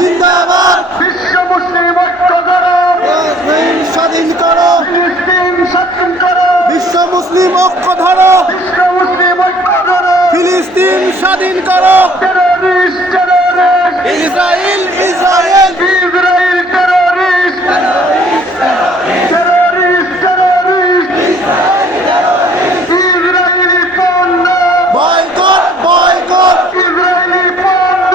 জিন্দাবাদ বিশ্ব মুসলিম ঐক্য করো, ফিলিস্তিন স্বাধীন করো ফিলিস্তিন স্বাধীন করো, বিশ্ব মুসলিম ঐক্য ধরো বিশ্ব মুসলিম ঐক্য করো, ফিলিস্তিন স্বাধীন করো terrorist terrorist Israel Israel Israel terrorist terrorist terrorist Israeli পণ্য বয়কট বয়কট ইসরায়েলি পণ্য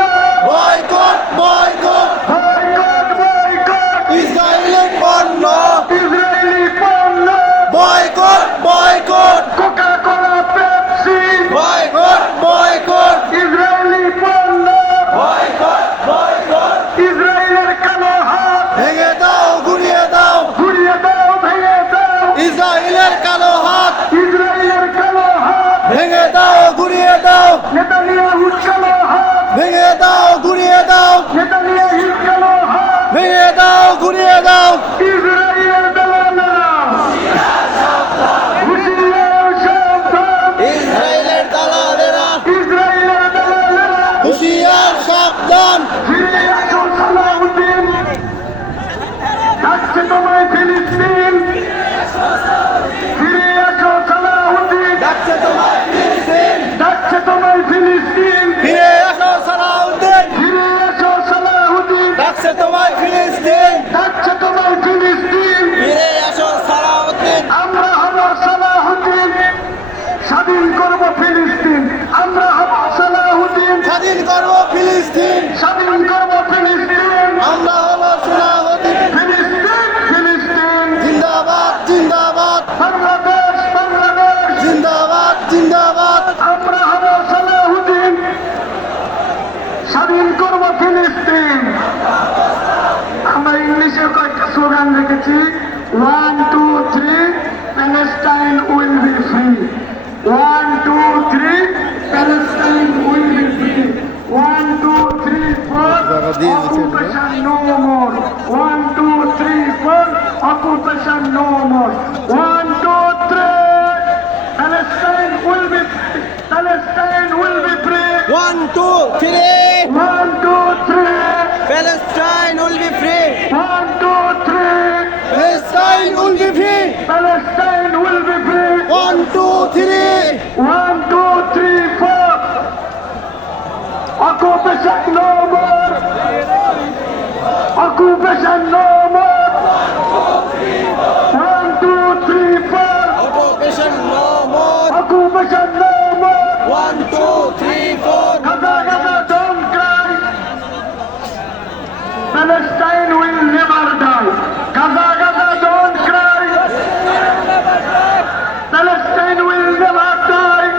বয়কট বয়কট বয়কট বয়কট ইসরায়েলের পণ্য ইসরায়েলি পণ্য boycott boycott Coca Cola Pepsi boycott boycott Israeli পণ্য বয়কট বয়কট ইসরায়েলের কালো হাত ভেঙে দাও ঘুরিয়ে দাও ঘুরিয়ে দাও ভেঙে দাও ইসরায়েলের কালো হাত ইসরায়েলের কালো হাত ভেঙে দাও ঘুরিয়ে দাও নেতানিয়াহুর কালো হাত ভেঙে দাও ঘুরিয়ে দাও নেতানিয়াহুর কালো হাত ভেঙে দাও ঘুরিয়ে দাও ইসরায়েলের দালালেরা হুঁশিয়ার সাবধান ইসরায়েলের দালালেরা ইসরায়েলের দালালেরা হুঁশিয়ার সাবধান ফিরে আসো সালাউদ্দিন ডাকছে তোমায় ফিলিস্তিন ফিরে আসো সালাউদ্দিন ডাকছে তোমায় ফিলিস্তিন ডাকছে তোমায় ফিলিস্তিন ফিরে আসো সালাউদ্দিন ফিরে আসো সালাউদ্দিন ডাকছে তোমায় ফিলিস্তিন ডাকছে তোমায় ফিলিস্তিন ফিরে আসো সালাউদ্দিন আমরা হব সালাহুদ্দিন স্বাধীন করব ফিলিস্তিন আমরা হব সালাহুদ্দিন স্বাধীন করবো ফিলিস্তিন স্বাধীন করব ফিলিস্তিন আমরা হলো সালাউদ্দিন ফিলিস্তিন ফিলিস্তিন জিন্দাবাদ জিন্দাবাদ বাংলাদেশ বাংলাদেশ জিন্দাবাদ জিন্দাবাদ আমরা হব সালাহুদ্দিন স্বাধীন করব ফিলিস্তিন আমরা ইংলিশে কয়েকটা স্লোগান রেখেছি 1 2 3 Palestine will be free 1 2 3 Palestine will be free 1 2 3 4 occupation no more 1 2 3 4 occupation no more 1 2 3 Palestine will be free Palestine will be free 1 2 3 1 2 3 Palestine will be free 1 2 3 Palestine will be free Palestine will be free 1 2 3 1 2 3 4 Occupation no more Occupation no more 1 2 3 4 Occupation no more Occupation no more 1 2 3 4 Gaza Gaza don't cry Palestine will never die Gaza Gaza don't cry Palestine will never die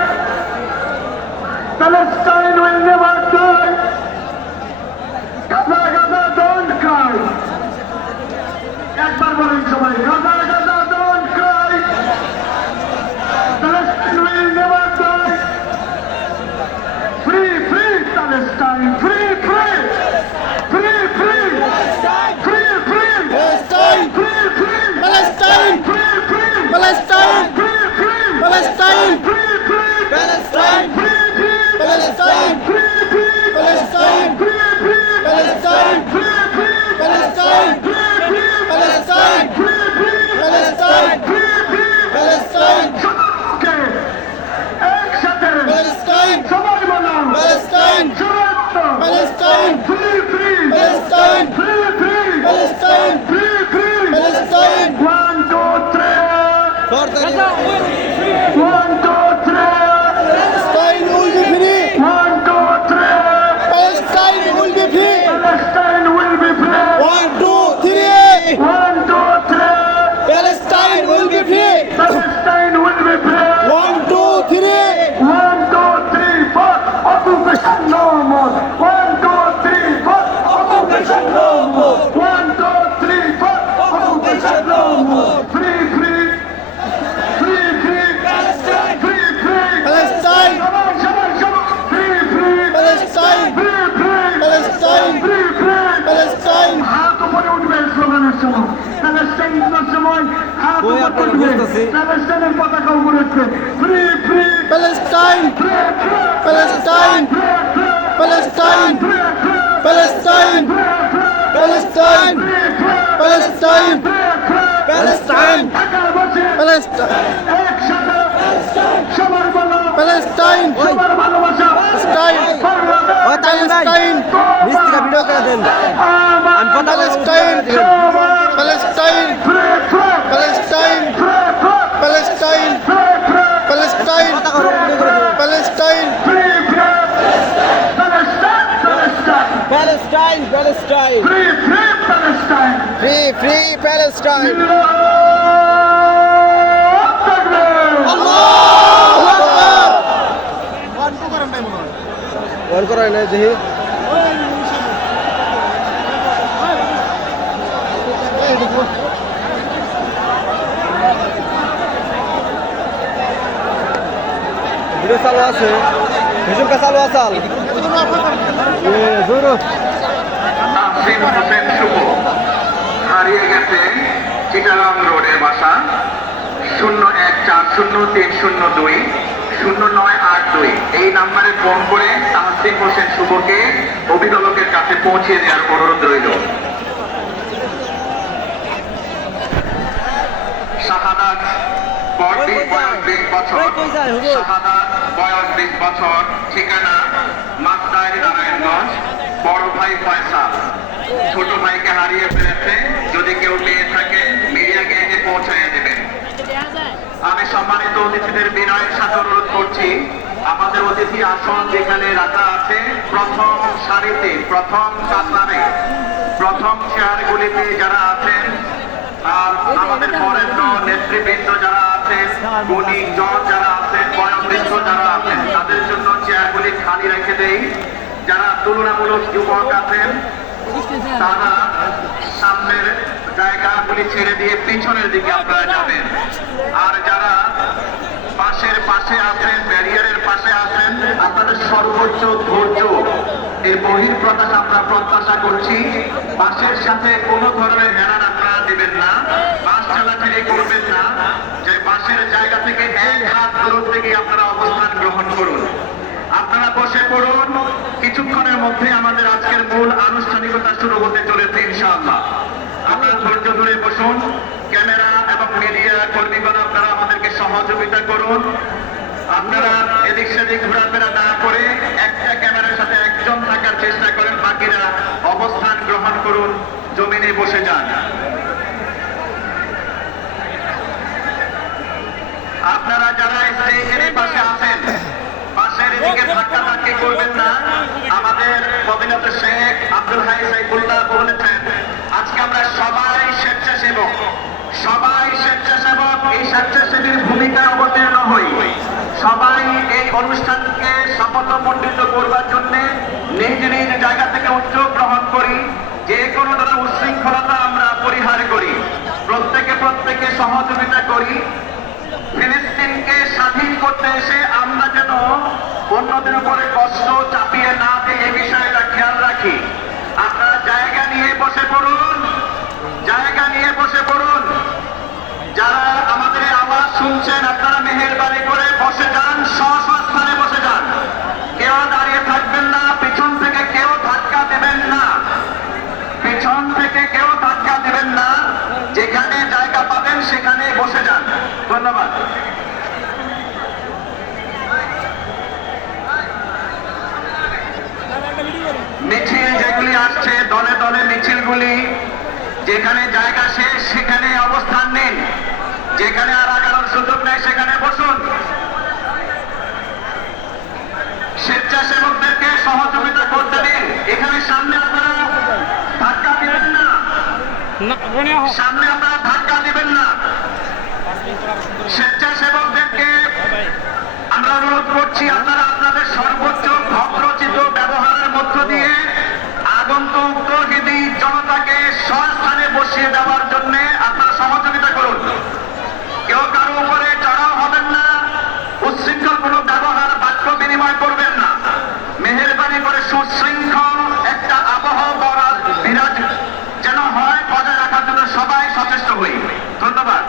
Palestine will never die Gaza Gaza don't cry একবার বলেন সবাই Gaza Gaza don't cry Palestine will never die Free free Palestine free free free free free free Palestine free free Palestine free free Palestine free free Palestine free free Palestine free free Palestine free free Palestine free free Palestine free free Palestine free free Palestine free free Palestine free free Palestine সবাইকে একসাথে Palestine সবাই বলো Palestine সবাই বলো Palestine free free Palestine free free Palestine free free Palestine 1 2 3 for the 1 2 3 Palestine will be free 1 2 3 Palestine will be free Palestine will be free 1 2 3 1 2 3 Palestine will be free Palestine will be free 1 2 3 1 2 3 4 occupation no more 1 2 3 4 occupation no more 1 2 3 4 occupation no more free free free free Palestine free free Palestine সবাই free free Palestine free free Palestine free free Palestine হাত উপরে উঠবে স্লোগানের সময় প্যালেস্টাইনের সময় হাত উপরে উঠবে প্যালেস্টাইনের পতাকা উপরে উঠবে free free Palestine Palestine Palestine Palestine একসাথে সবার বলো প্যালেস্টাইন সবার ভালোবাসা প্যালেস্টাইন ও তামিম ভাই প্যালেস্টাইন মিস্ত্রিটা ভিডিও করে দেন আমি কথা বলবো Palestine Palestine Palestine Palestine Palestine কথা করো ভিডিও করে দেন Palestine Palestine Palestine free free Palestine on করাই না দেখি ভিডিও চালু আছে ভিডিও চালু আসাল জোর নাসিম হোসেন শুভ হারিয়ে গেছে চিটাগাং রোডের বাসা 01403020982 এই নাম্বারে ফোন করে নাসিম হোসেন শুভকে অভিভাবকের কাছে পৌঁছে দেওয়ার অনুরোধ রইল। শাহাদাত বয়স 20 বছর শাহাদাত বয়স 20 বছর ঠিকানা মাস্টারি নারায়ণগঞ্জ বড় ভাই ফয়সাল ছোট ভাইকে হারিয়ে ফেলেছে যদি কেউ পেয়ে থাকে মিডিয়াকে এসে পৌঁছাইয়া দেবেন। আমি সম্মানিত অতিথিদের বিনয়ের সাথে অনুরোধ করছি আমাদের অতিথি আসন যেখানে রাখা আছে প্রথম সারিতে প্রথম কাতারে প্রথম চেয়ারগুলিতে যারা আছেন আর আমাদের বরেণ্য নেতৃবৃন্দ যারা আছেন গুণীজন যারা আছেন বয়োবৃদ্ধ যারা আছেন তাদের জন্য চেয়ারগুলি খালি রেখে দেই। যারা তুলনামূলক যুবক আছেন তারা সামনের জায়গাগুলি ছেড়ে দিয়ে পিছনের দিকে আপনারা যাবেন। আর যারা পাশে আছেন ব্যারিয়ারের পাশে আছেন আপনাদের সর্বোচ্চ ধৈর্য এর বহিঃপ্রকাশ আমরা প্রত্যাশা করছি। বাসের সাথে কোনো ধরনের হেরান আপনারা দিবেন না, বাস চালাচালি করবেন না, যে বাসের জায়গা থেকে এক হাত দূরত্বে গিয়ে আপনারা অবস্থান গ্রহণ করুন। আপনারা বসে পড়ুন, কিছুক্ষণের মধ্যে আমাদের আজকের মূল আনুষ্ঠানিকতা শুরু হতে চলেছে ইনশাআল্লাহ। আপনারা ধৈর্য ধরে বসুন, ক্যামেরা এবং মিডিয়া কর্মীগণ আপনারা আমাদেরকে সহযোগিতা করুন। আপনারা এদিক সেদিক ঘোরাফেরা না করে একটা ক্যামেরার সাথে একজন থাকার চেষ্টা করেন, বাকিরা অবস্থান গ্রহণ করুন, জমিনে বসে যান। আপনারা যারা স্টেজের পাশে আছেন পাশের দিকে ধাক্কাধাক্কি করবেন না। আমাদের ফজিলত শেখ আব্দুল হাই সাইফুল্লাহ বলেছেন আজকে আমরা সবাই স্বেচ্ছাসেবক, এই স্বেচ্ছাসেবীর ভূমিকায় অবতীর্ণ হই। সবাই এই অনুষ্ঠানকে সফলমণ্ডিত করবার জন্য নিজ নিজ জায়গা থেকে উদ্যোগ গ্রহণ করি, যে কোনো ধরনের উচ্ছৃঙ্খলতা আমরা পরিহার করি, প্রত্যেকে সহযোগিতা করি। ফিলিস্তিনকে স্বাধীন করতে এসে আমরা যেন অন্যদের উপরে কষ্ট চাপিয়ে না দিই, এই বিষয়টা খেয়াল রাখি। আপনারা জায়গা নিয়ে বসে পড়ুন। যারা আমাদের আওয়াজ শুনছেন আপনারা মেহেরবানি করে বসে যান, স্থানে বসে যান। কেউ দাঁড়িয়ে থাকবেন না, পিছন থেকে কেউ ধাক্কা দেবেন না, যেখানে জায়গা পাবেন সেখানে বসে যান। ধন্যবাদ। মিছিল যেগুলি আসছে দলে দলে মিছিলগুলি যেখানে জায়গা শেষ সেখানে অবস্থান নিন, যেখানে আর আগানোর সুযোগ নেই সেখানে বসুন। স্বেচ্ছাসেবকদেরকে সহযোগিতা করতে দিন। এখানে সামনে আপনারা ধাক্কা দিবেন না, স্বেচ্ছাসেবকদেরকে আমরা অনুরোধ করছি আপনারা আপনাদের সর্বোচ্চ ভদ্রোচিত ব্যবহারের মধ্য দিয়ে আগন্তুক তৌহিদি জনতাকে স্বস্থানে বসিয়ে দেওয়ার জন্য আপনারা সহযোগিতা করুন। কেউ কারো উপরে চড়াও হবেন না, উচ্ছৃঙ্খল কোনো ব্যবহার বাক্য বিনিময় করবেন না। মেহেরবানি করে সুশৃঙ্খল একটা আবহাওয়া বিরাজ যেন হয় বজায় রাখার জন্য সবাই সচেষ্ট হই। ধন্যবাদ।